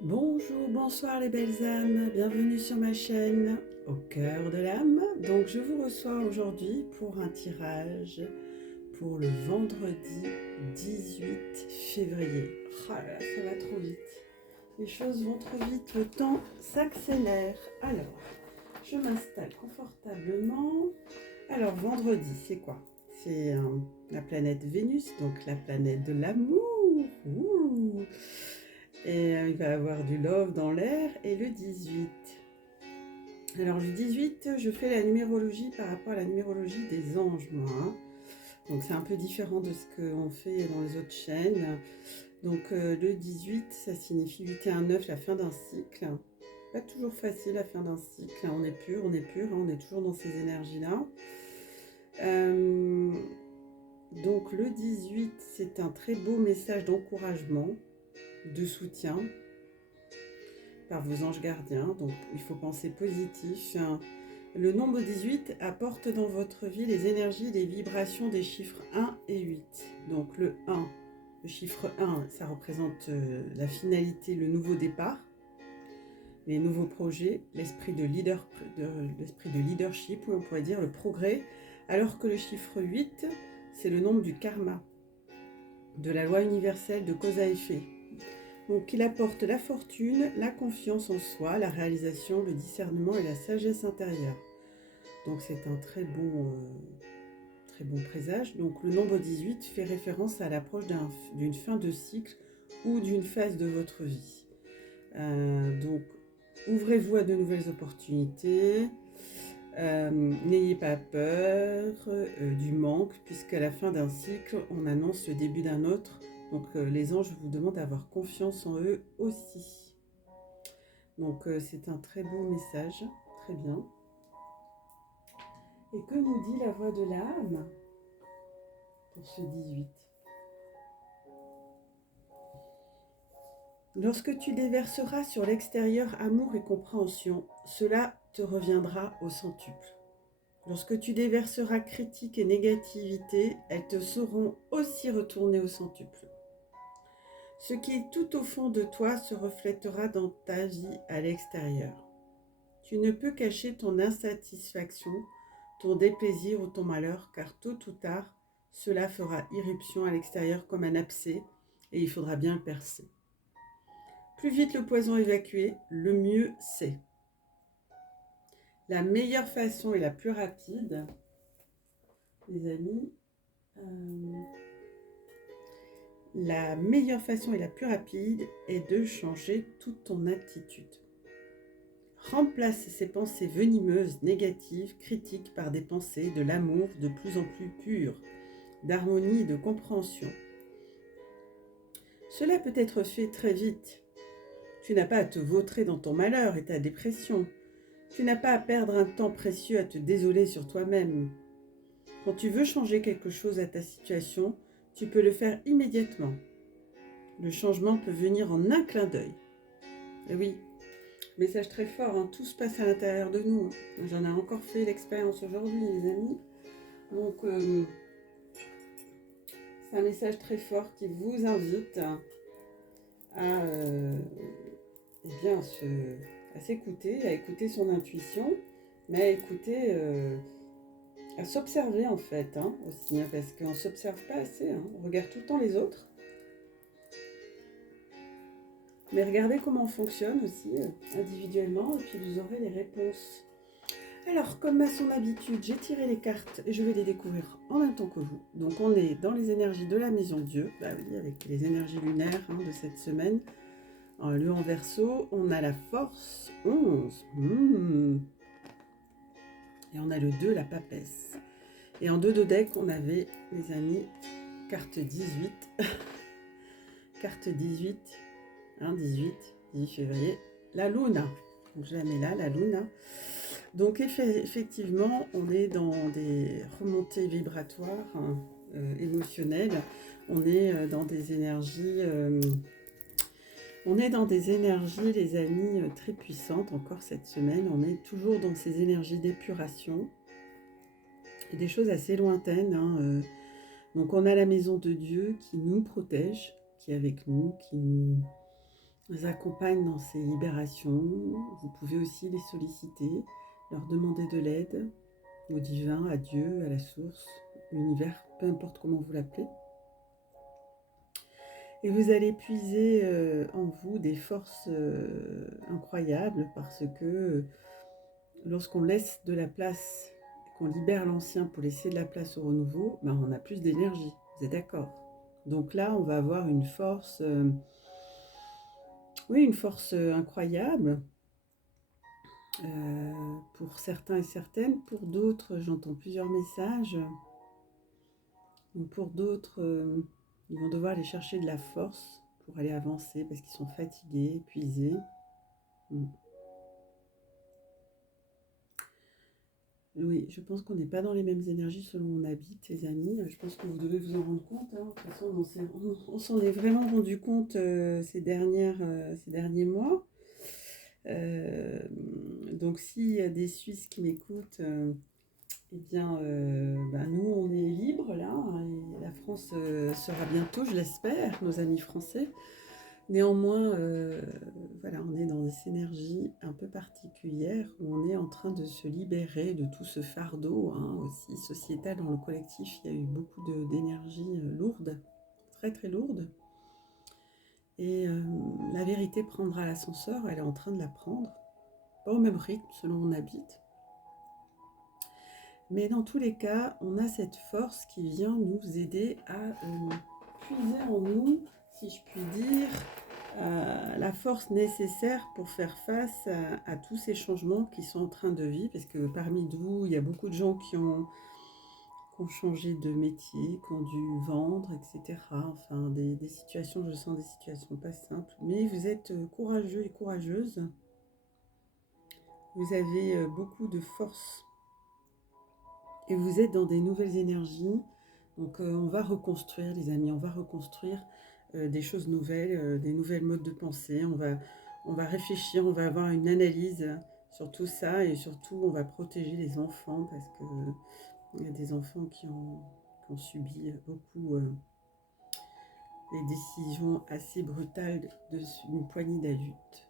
Bonjour, bonsoir les belles âmes, bienvenue sur ma chaîne Au cœur de l'âme. Donc je vous reçois aujourd'hui pour un tirage pour le vendredi 18 février. Ah là là, ça va trop vite. Les choses vont trop vite, le temps s'accélère. Alors, je m'installe confortablement. Alors vendredi, c'est quoi? C'est la planète Vénus, donc la planète de l'amour. Ouh. Et il va y avoir du love dans l'air. Et le 18. Alors le 18, je fais la numérologie par rapport à la numérologie des anges, moi. Hein. Donc c'est un peu différent de ce qu'on fait dans les autres chaînes. Donc le 18, ça signifie 8 et 1, 9, la fin d'un cycle. Pas toujours facile la fin d'un cycle. On est pur, hein, on est toujours dans ces énergies-là. Donc le 18, c'est un très beau message d'encouragement, de soutien par vos anges gardiens. Donc il faut penser positif. Le nombre 18 apporte dans votre vie les énergies, les vibrations des chiffres 1 et 8. Donc le 1, le chiffre 1, ça représente la finalité, le nouveau départ, les nouveaux projets, l'esprit de leadership, ou on pourrait dire le progrès, alors que le chiffre 8, c'est le nombre du karma, de la loi universelle de cause à effet. Donc il apporte la fortune, la confiance en soi, la réalisation, le discernement et la sagesse intérieure. Donc c'est un très bon présage. Donc le nombre 18 fait référence à l'approche d'une fin de cycle ou d'une phase de votre vie. Donc ouvrez-vous à de nouvelles opportunités. N'ayez pas peur du manque, puisqu'à la fin d'un cycle, on annonce le début d'un autre. Donc les anges vous demandent d'avoir confiance en eux aussi. Donc c'est un très beau message, très bien. Et que nous dit la voix de l'âme pour ce 18? Lorsque tu déverseras sur l'extérieur amour et compréhension, cela te reviendra au centuple. Lorsque tu déverseras critique et négativité, elles te seront aussi retournées au centuple. Ce qui est tout au fond de toi se reflètera dans ta vie à l'extérieur. Tu ne peux cacher ton insatisfaction, ton déplaisir ou ton malheur, car tôt ou tard, cela fera irruption à l'extérieur comme un abcès et il faudra bien le percer. Plus vite le poison évacué, le mieux c'est. La meilleure façon et la plus rapide, les amis, la meilleure façon et la plus rapide est de changer toute ton attitude. Remplace ces pensées venimeuses, négatives, critiques par des pensées de l'amour de plus en plus pur, d'harmonie et de compréhension. Cela peut être fait très vite. Tu n'as pas à te vautrer dans ton malheur et ta dépression. Tu n'as pas à perdre un temps précieux à te désoler sur toi-même. Quand tu veux changer quelque chose à ta situation, tu peux le faire immédiatement. Le changement peut venir en un clin d'œil. Et oui, message très fort, hein, tout se passe à l'intérieur de nous. J'en ai encore fait l'expérience aujourd'hui, les amis. Donc, c'est un message très fort qui vous invite à, eh bien, à s'écouter, à écouter son intuition, mais à écouter, à s'observer en fait, hein, aussi, hein, parce qu'on ne s'observe pas assez. Hein. On regarde tout le temps les autres. Mais regardez comment on fonctionne aussi individuellement et puis vous aurez les réponses. Alors, comme à son habitude, j'ai tiré les cartes et je vais les découvrir en même temps que vous. Donc, on est dans les énergies de la Maison Dieu, bah oui, avec les énergies lunaires hein, de cette semaine. Le en verso, on a la force 11. Et on a le 2, la papesse. Et en 2 de deck, on avait, les amis, carte 18. Carte 18, hein, 18 février, la Luna. Donc, je la mets là, la Luna. Donc effectivement, on est dans des remontées vibratoires, hein, émotionnelles. On est dans des énergies, les amis, très puissantes. Encore cette semaine, on est toujours dans ces énergies d'épuration et des choses assez lointaines. Hein, donc on a la maison de Dieu qui nous protège, qui est avec nous, les accompagne dans ces libérations. Vous pouvez aussi les solliciter, leur demander de l'aide au divin, à Dieu, à la source, l'univers, peu importe comment vous l'appelez. Et vous allez puiser en vous des forces incroyables parce que lorsqu'on laisse de la place, qu'on libère l'ancien pour laisser de la place au renouveau, ben on a plus d'énergie, vous êtes d'accord? Donc là, on va avoir une force, oui, une force incroyable pour certains et certaines. Pour d'autres, j'entends plusieurs messages. Donc pour d'autres, ils vont devoir aller chercher de la force pour aller avancer parce qu'ils sont fatigués, épuisés. Oui, je pense qu'on n'est pas dans les mêmes énergies selon où on habite, les amis. Je pense que vous devez vous en rendre compte, hein. De toute façon, on s'en est vraiment rendu compte ces derniers mois. Donc s'il y a des Suisses qui m'écoutent, eh bien, ben, nous, on est libres là, hein, et la France sera bientôt, je l'espère, nos amis français. Néanmoins, voilà, on est dans des énergies un peu particulières où on est en train de se libérer de tout ce fardeau, hein, aussi sociétal dans le collectif. Il y a eu beaucoup d'énergie lourde, très très lourde. Et la vérité prendra l'ascenseur, elle est en train de la prendre, pas au même rythme selon où on habite. Mais dans tous les cas, on a cette force qui vient nous aider à puiser en nous, si je puis dire, la force nécessaire pour faire face à tous ces changements qui sont en train de vivre. Parce que parmi vous, il y a beaucoup de gens qui ont changé de métier, qui ont dû vendre, etc. Enfin, des situations, je sens des situations pas simples. Mais vous êtes courageux et courageuses. Vous avez beaucoup de force. Et vous êtes dans des nouvelles énergies. Donc on va reconstruire, les amis, on va reconstruire des choses nouvelles, des nouvelles modes de pensée. On va réfléchir, on va avoir une analyse sur tout ça et surtout on va protéger les enfants parce qu'il y a des enfants qui ont subi beaucoup des décisions assez brutales d'une poignée d'adultes.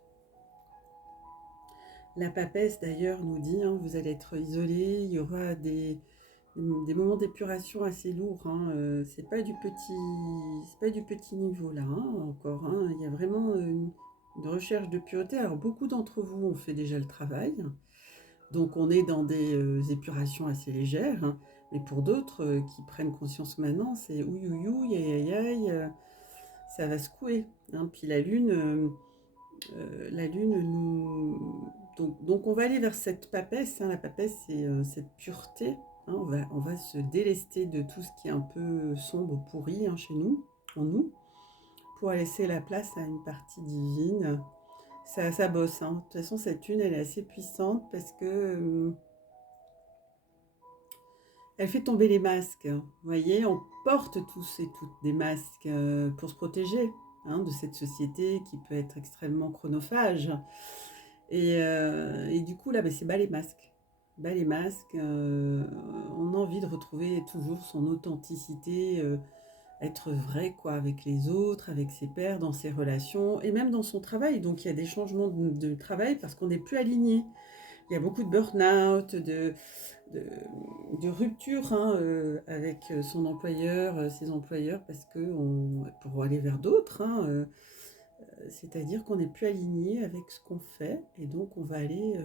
La papesse d'ailleurs nous dit, hein, vous allez être isolés, il y aura des moments d'épuration assez lourds, hein. C'est pas du petit niveau là, hein, encore, hein. Il y a vraiment une recherche de pureté. Alors beaucoup d'entre vous ont fait déjà le travail, donc on est dans des épurations assez légères, hein. Mais pour d'autres qui prennent conscience maintenant, c'est ouïe ouïe ouïe, aïe aïe aïe, ça va secouer, hein. Puis la lune nous... Donc on va aller vers cette papesse, hein. La papesse, c'est cette pureté, hein. On va se délester de tout ce qui est un peu sombre, pourri, hein, chez nous, en nous, pour laisser la place à une partie divine. Ça bosse, hein. De toute façon, cette lune, elle est assez puissante parce que elle fait tomber les masques. Vous voyez, on porte tous et toutes des masques pour se protéger, hein, de cette société qui peut être extrêmement chronophage. Et du coup, là, c'est bas les masques. Bas les masques. On a envie de retrouver toujours son authenticité, être vrai, quoi, avec les autres, avec ses pairs, dans ses relations, et même dans son travail. Donc, il y a des changements de travail parce qu'on n'est plus aligné. Il y a beaucoup de burn-out, de, de rupture, hein, avec son employeur, ses employeurs, parce que pour aller vers d'autres, hein, c'est-à-dire qu'on n'est plus aligné avec ce qu'on fait et donc on va aller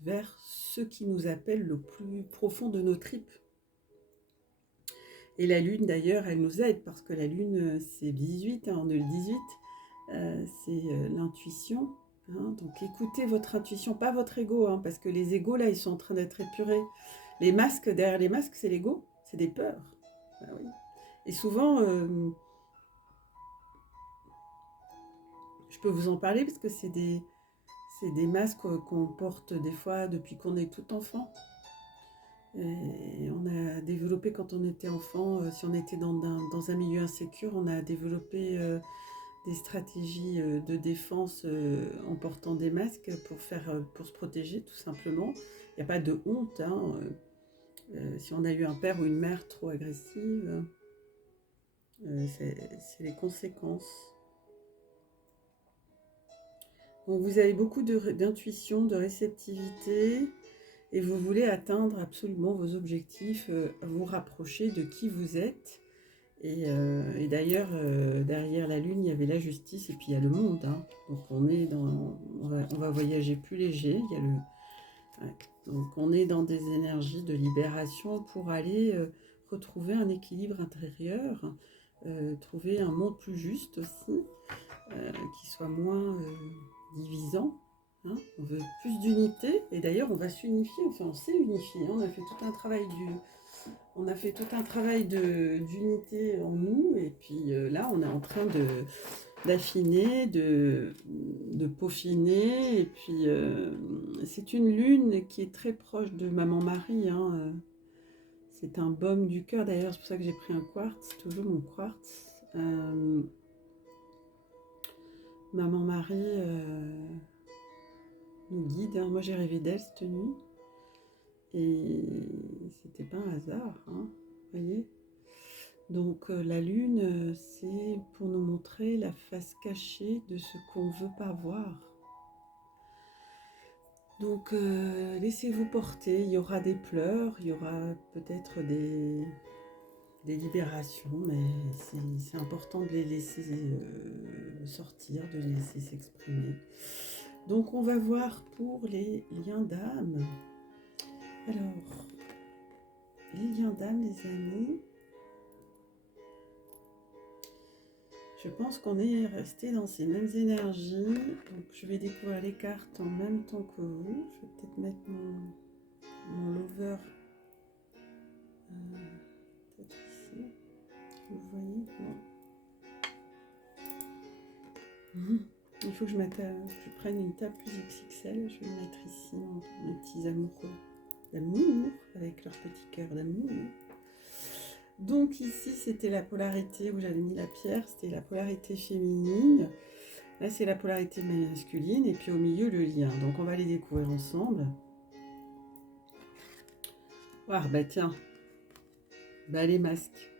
vers ce qui nous appelle le plus profond de nos tripes. Et la lune d'ailleurs, elle nous aide parce que la lune c'est 18, hein, on est le 18, c'est l'intuition. Hein, donc écoutez votre intuition, pas votre ego, hein, parce que les égos là ils sont en train d'être épurés. Les masques, derrière les masques, c'est l'ego, c'est des peurs. Ah oui. Et souvent, je peux vous en parler parce que c'est des masques qu'on porte des fois depuis qu'on est tout enfant. Et on a développé quand on était enfant, si on était dans un milieu insécure, on a développé des stratégies de défense en portant des masques pour se protéger tout simplement. Il n'y a pas de honte, hein. Si on a eu un père ou une mère trop agressive, c'est les conséquences. Donc vous avez beaucoup d'intuition, de réceptivité et vous voulez atteindre absolument vos objectifs, vous rapprocher de qui vous êtes. Et d'ailleurs, derrière la Lune, il y avait la justice et puis il y a le monde, hein. Donc on va voyager plus léger. Il y a ouais. Donc on est dans des énergies de libération pour aller retrouver un équilibre intérieur, trouver un monde plus juste aussi, qui soit moins divisant. Hein. On veut plus d'unité et d'ailleurs on va s'unifier, enfin on s'est unifié, hein. On a fait tout un travail d'unité en nous et puis là on est en train d'affiner, de peaufiner et puis c'est une lune qui est très proche de Maman Marie, hein. C'est un baume du cœur, d'ailleurs c'est pour ça que j'ai pris un quartz, toujours mon quartz. Maman Marie nous guide, hein. Moi j'ai rêvé d'elle cette nuit et c'était pas un hasard, hein. Vous voyez. Donc la lune, c'est pour nous montrer la face cachée de ce qu'on ne veut pas voir. Donc laissez-vous porter, il y aura des pleurs, il y aura peut-être des libérations, mais c'est important de les laisser sortir, de les laisser s'exprimer. Donc on va voir pour les liens d'âme. Alors, les liens d'âme, les amis, je pense qu'on est resté dans ces mêmes énergies. Donc je vais découvrir les cartes en même temps que vous. Je vais peut-être mettre mon lover peut-être ici. Vous voyez, non. Il faut que je prenne une table plus XXL. Je vais mettre ici mes petits amoureux d'amour avec leur petit cœur d'amour. Donc ici c'était la polarité où j'avais mis la pierre, c'était la polarité féminine. Là c'est la polarité masculine et puis au milieu le lien. Donc on va les découvrir ensemble. Ah bah tiens, bah les masques.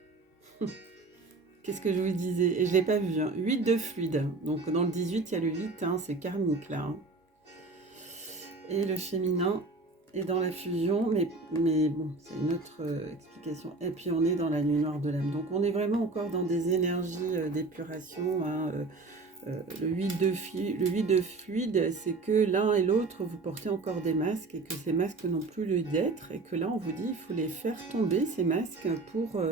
Qu'est-ce que je vous disais? Et je ne l'ai pas vu, hein. 8 de fluide. Donc dans le 18 il y a le 8, hein, c'est karmique là. Hein. Et le féminin est dans la fusion, mais bon, c'est une autre explication. Et puis on est dans la nuit noire de l'âme. Donc on est vraiment encore dans des énergies d'épuration. Hein, le 8 de fluide, c'est que l'un et l'autre, vous portez encore des masques et que ces masques n'ont plus lieu d'être. Et que là, on vous dit, il faut les faire tomber, ces masques, pour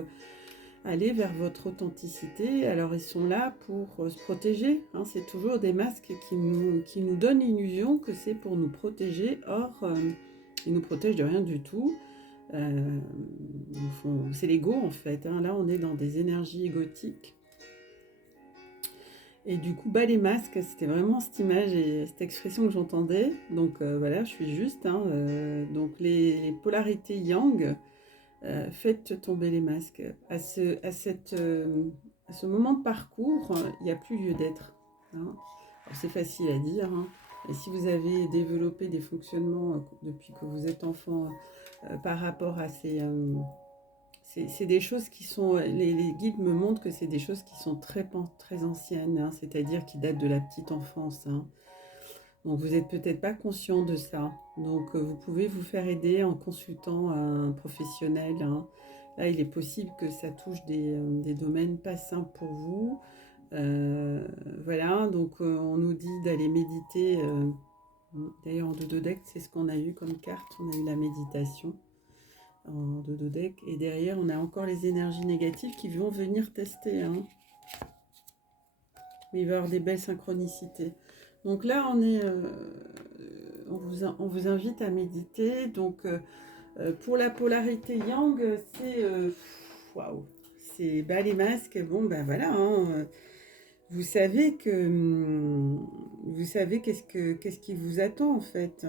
aller vers votre authenticité. Alors, ils sont là pour se protéger. Hein, c'est toujours des masques qui nous donnent l'illusion que c'est pour nous protéger. Or, ils nous protègent de rien du tout. C'est l'ego, en fait. Hein. Là, on est dans des énergies égotiques. Et du coup, bas les masques, c'était vraiment cette image et cette expression que j'entendais. Donc voilà, je suis juste. Hein, donc les polarités yang, faites tomber les masques. À ce moment de parcours, il n'y a plus lieu d'être. Hein. C'est facile à dire. Hein. Et si vous avez développé des fonctionnements depuis que vous êtes enfant par rapport à ces... c'est des choses qui sont, les guides me montrent que c'est des choses qui sont très anciennes, hein, c'est-à-dire qui datent de la petite enfance. Hein. Donc vous n'êtes peut-être pas conscient de ça. Donc vous pouvez vous faire aider en consultant un professionnel. Hein. Là, il est possible que ça touche des domaines pas simples pour vous. Voilà, donc on nous dit d'aller méditer. D'ailleurs, en dodo deck, c'est ce qu'on a eu comme carte. On a eu la méditation en dodo deck. Et derrière, on a encore les énergies négatives qui vont venir tester. Hein. Mais il va y avoir des belles synchronicités. Donc là, on vous invite à méditer. Donc, pour la polarité yang, c'est... Waouh, c'est bas les masques. Bon, ben voilà. Hein, vous savez qu'est-ce qui vous attend, en fait.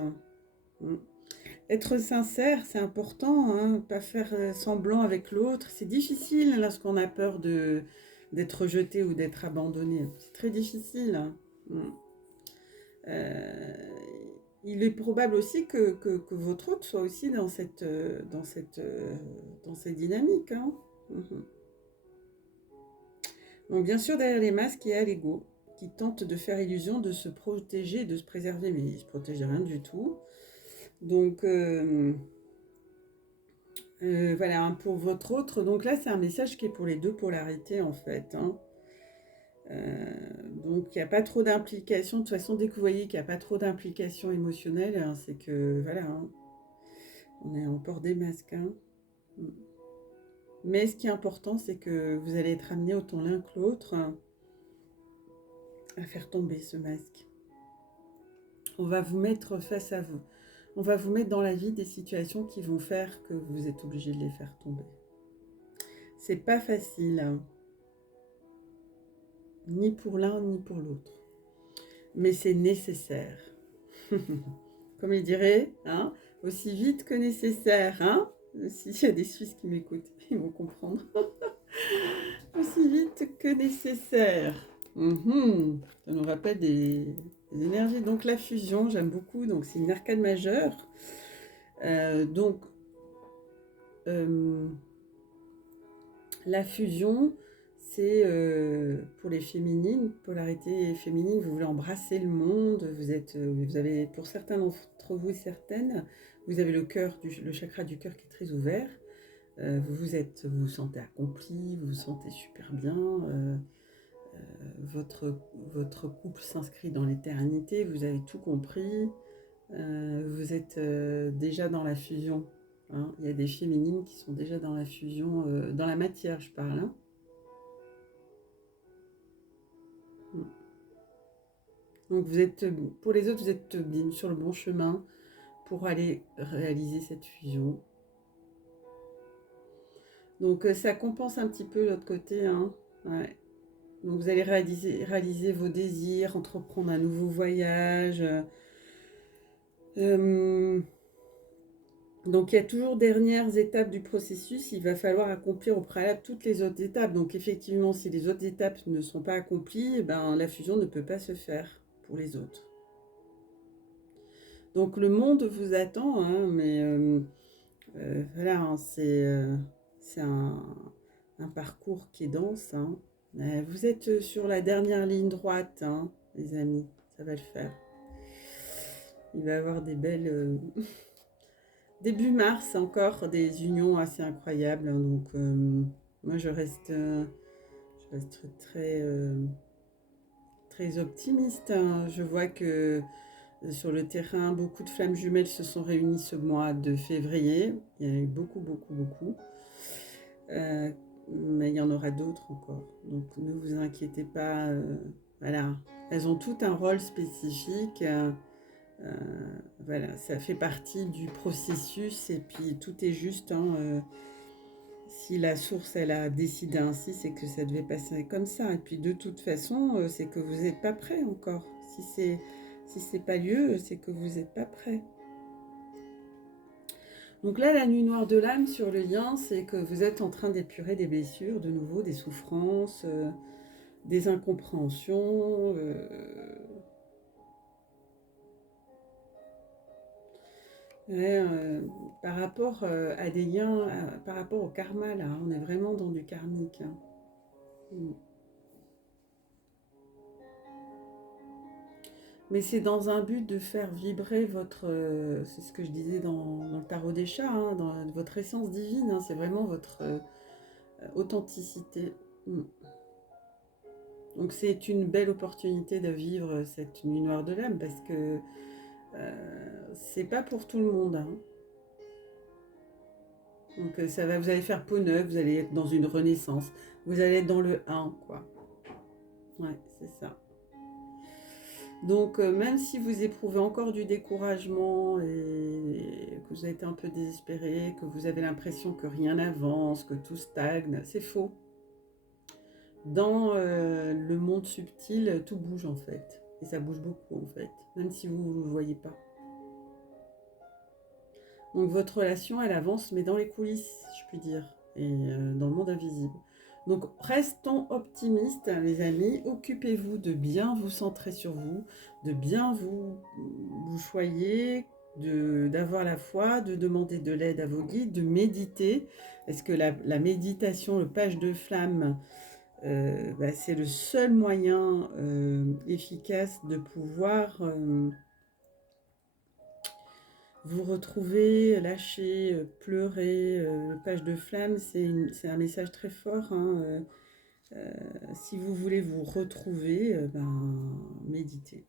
Être sincère, c'est important, hein, pas faire semblant avec l'autre. C'est difficile lorsqu'on a peur d'être rejeté ou d'être abandonné. C'est très difficile. Hein. Il est probable aussi que votre autre soit aussi dans cette dynamique. Hein. Donc bien sûr, derrière les masques, il y a l'ego qui tente de faire illusion de se protéger, de se préserver, mais il ne se protège rien du tout. Donc, voilà, hein, pour votre autre. Donc là, c'est un message qui est pour les deux polarités, en fait. Hein. Donc, il n'y a pas trop d'implication. De toute façon, dès que vous voyez qu'il n'y a pas trop d'implication émotionnelle, hein, c'est que, voilà, hein, on est en port des masques. Hein. Mais ce qui est important, c'est que vous allez être amenés autant l'un que l'autre à faire tomber ce masque. On va vous mettre face à vous. On va vous mettre dans la vie des situations qui vont faire que vous êtes obligé de les faire tomber. C'est pas facile, hein. Ni pour l'un ni pour l'autre. Mais c'est nécessaire. Comme il dirait, hein, aussi vite que nécessaire. Hein, s'il y a des Suisses qui m'écoutent, ils vont comprendre. Aussi vite que nécessaire. Ça nous rappelle des énergies. Donc la fusion, j'aime beaucoup. Donc c'est une arcade majeure. La fusion, c'est pour les féminines, polarité féminine, vous voulez embrasser le monde, vous avez, pour certains d'entre vous et certaines, vous avez le chakra du cœur qui est très ouvert, vous vous sentez accompli, vous vous sentez super bien, votre couple s'inscrit dans l'éternité, vous avez tout compris, vous êtes déjà dans la fusion. Hein. Il y a des féminines qui sont déjà dans la fusion, dans la matière, je parle. Hein. Donc pour les autres, vous êtes bien sur le bon chemin pour aller réaliser cette fusion. Donc ça compense un petit peu l'autre côté. Hein. Ouais. Donc vous allez réaliser vos désirs, entreprendre un nouveau voyage. Donc il y a toujours dernières étapes du processus, il va falloir accomplir au préalable toutes les autres étapes. Donc effectivement, si les autres étapes ne sont pas accomplies, ben, la fusion ne peut pas se faire pour les autres. Donc le monde vous attend, hein, mais voilà, hein, c'est un parcours qui est dense. Hein. Vous êtes sur la dernière ligne droite, hein, les amis, ça va le faire. Il va y avoir des belles... Début mars, encore des unions assez incroyables. Hein, donc, moi, je reste très, très optimiste. Hein. Je vois que sur le terrain, beaucoup de flammes jumelles se sont réunies ce mois de février. Il y en a eu beaucoup, beaucoup, beaucoup. Mais il y en aura d'autres encore. Donc, ne vous inquiétez pas. Voilà. Elles ont tout un rôle spécifique. Voilà, ça fait partie du processus et puis tout est juste. Hein, si la source elle a décidé ainsi, c'est que ça devait passer comme ça. Et puis de toute façon, c'est que vous n'êtes pas prêt encore. Si c'est pas lieu, c'est que vous n'êtes pas prêt. Donc là, la nuit noire de l'âme sur le lien, c'est que vous êtes en train d'épurer des blessures, de nouveau, des souffrances, des incompréhensions. Ouais, par rapport à des liens, par rapport au karma, là, on est vraiment dans du karmique. Hein. Mais c'est dans un but de faire vibrer votre, c'est ce que je disais dans le tarot des chats, hein, dans votre essence divine, hein, c'est vraiment votre authenticité. Donc c'est une belle opportunité de vivre cette nuit noire de l'âme parce que c'est pas pour tout le monde. Hein. Donc vous allez faire peau neuve, vous allez être dans une renaissance, vous allez être dans le 1, quoi. Ouais, c'est ça. Donc même si vous éprouvez encore du découragement et que vous êtes un peu désespéré, que vous avez l'impression que rien n'avance, que tout stagne, c'est faux. Dans le monde subtil, tout bouge en fait. Et ça bouge beaucoup en fait, même si vous ne le voyez pas. Donc votre relation, elle avance, mais dans les coulisses, je puis dire, et dans le monde invisible. Donc restons optimistes, les amis. Occupez-vous de bien vous centrer sur vous, de bien vous choyer, d'avoir la foi, de demander de l'aide à vos guides, de méditer. Est-ce que la méditation, le page de flamme, c'est le seul moyen efficace de pouvoir vous retrouver, lâcher, pleurer. Le page de flamme, c'est un message très fort, hein, si vous voulez vous retrouver, méditez.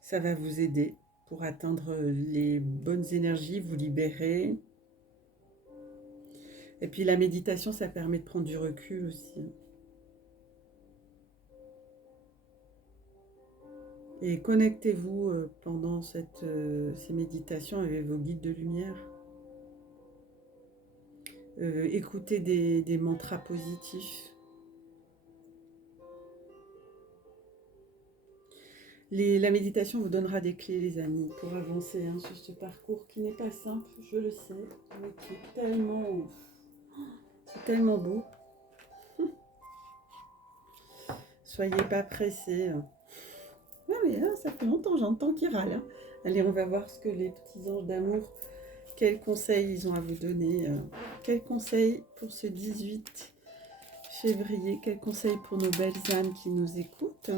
Ça va vous aider pour atteindre les bonnes énergies, vous libérer. Et puis la méditation, ça permet de prendre du recul aussi. Et connectez-vous pendant ces méditations avec vos guides de lumière. Écoutez des mantras positifs. La méditation vous donnera des clés, les amis, pour avancer sur ce parcours qui n'est pas simple, je le sais, mais qui est tellement beau. Soyez pas pressés. Ah oui, ça fait longtemps, j'entends qu'ils râlent. Hein. Allez, on va voir ce que les petits anges d'amour, quels conseils ils ont à vous donner. Quels conseils pour ce 18 février? Quels conseils pour nos belles âmes qui nous écoutent?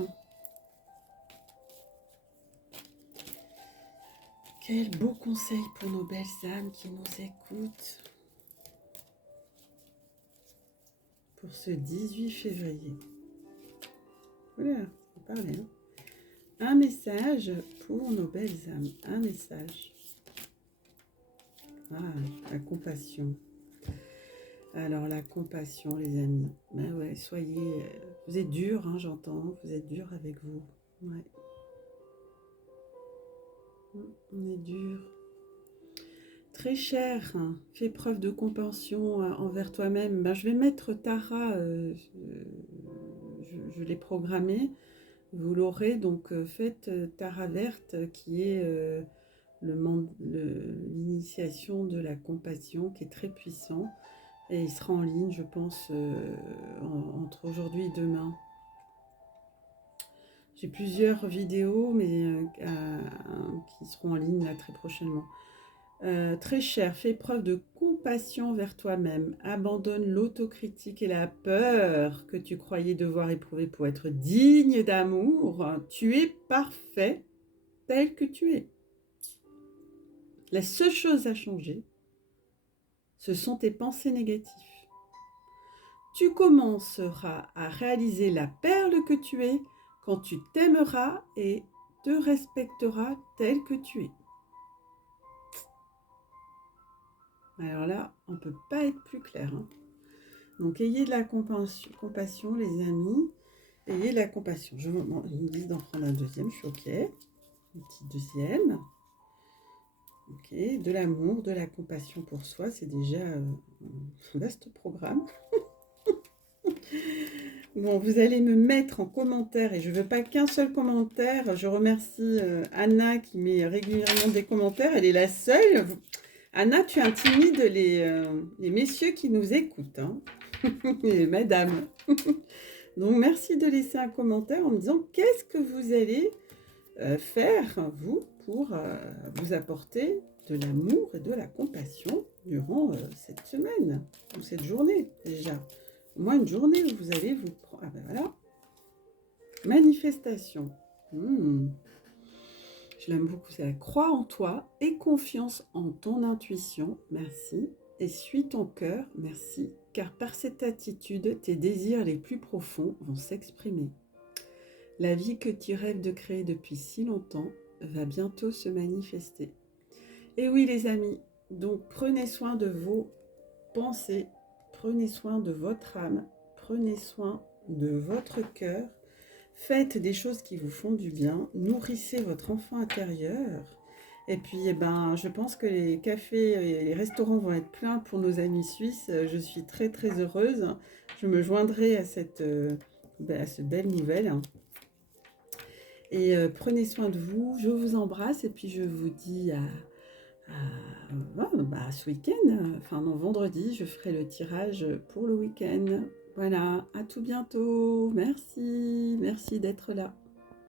Quel beau conseil pour nos belles âmes qui nous écoutent pour ce 18 février. Voilà, on va parler. Hein. Un message pour nos belles âmes. Un message. Ah, la compassion. Alors, la compassion, les amis. Ben ouais, soyez... vous êtes durs, hein, j'entends. Vous êtes durs avec vous. Ouais. On est dur. Très cher, hein. Fais preuve de compassion envers toi-même. Ben, je vais mettre Tara, je l'ai programmé. Vous l'aurez, donc faites Tara verte qui est l'initiation de la compassion qui est très puissant. Et il sera en ligne, je pense, entre aujourd'hui et demain. J'ai plusieurs vidéos, mais qui seront en ligne là, très prochainement. Très cher, fais preuve de compassion vers toi-même. Abandonne l'autocritique et la peur que tu croyais devoir éprouver pour être digne d'amour. Tu es parfait tel que tu es. La seule chose à changer, ce sont tes pensées négatives. Tu commenceras à réaliser la perle que tu es quand tu t'aimeras et te respecteras tel que tu es. Alors là, on ne peut pas être plus clair. Hein. Donc, ayez de la compassion, les amis. Ayez de la compassion. Ils me disent d'en prendre un deuxième, je suis OK. Un petit deuxième. OK. De l'amour, de la compassion pour soi, c'est déjà un vaste programme. Bon, vous allez me mettre en commentaire, et je ne veux pas qu'un seul commentaire. Je remercie Anna qui met régulièrement des commentaires. Elle est la seule. Anna, tu intimides les messieurs qui nous écoutent. Hein. Et madame. Donc, merci de laisser un commentaire en me disant qu'est-ce que vous allez faire, vous, pour vous apporter de l'amour et de la compassion durant cette semaine, ou cette journée déjà. Au moins une journée où vous allez vous prendre. Ah ben voilà. Manifestation. Je l'aime beaucoup. C'est crois en toi et confiance en ton intuition. Merci. Et suis ton cœur. Merci. Car par cette attitude, tes désirs les plus profonds vont s'exprimer. La vie que tu rêves de créer depuis si longtemps va bientôt se manifester. Et oui les amis, donc prenez soin de vos pensées, prenez soin de votre âme, prenez soin de votre cœur, faites des choses qui vous font du bien, nourrissez votre enfant intérieur. Et puis je pense que les cafés et les restaurants vont être pleins pour nos amis suisses. Je suis très très heureuse. Je me joindrai à cette belle nouvelle. Et prenez soin de vous, je vous embrasse et puis je vous dis à ce week-end, enfin non, vendredi, je ferai le tirage pour le week-end. Voilà, à tout bientôt, merci d'être là.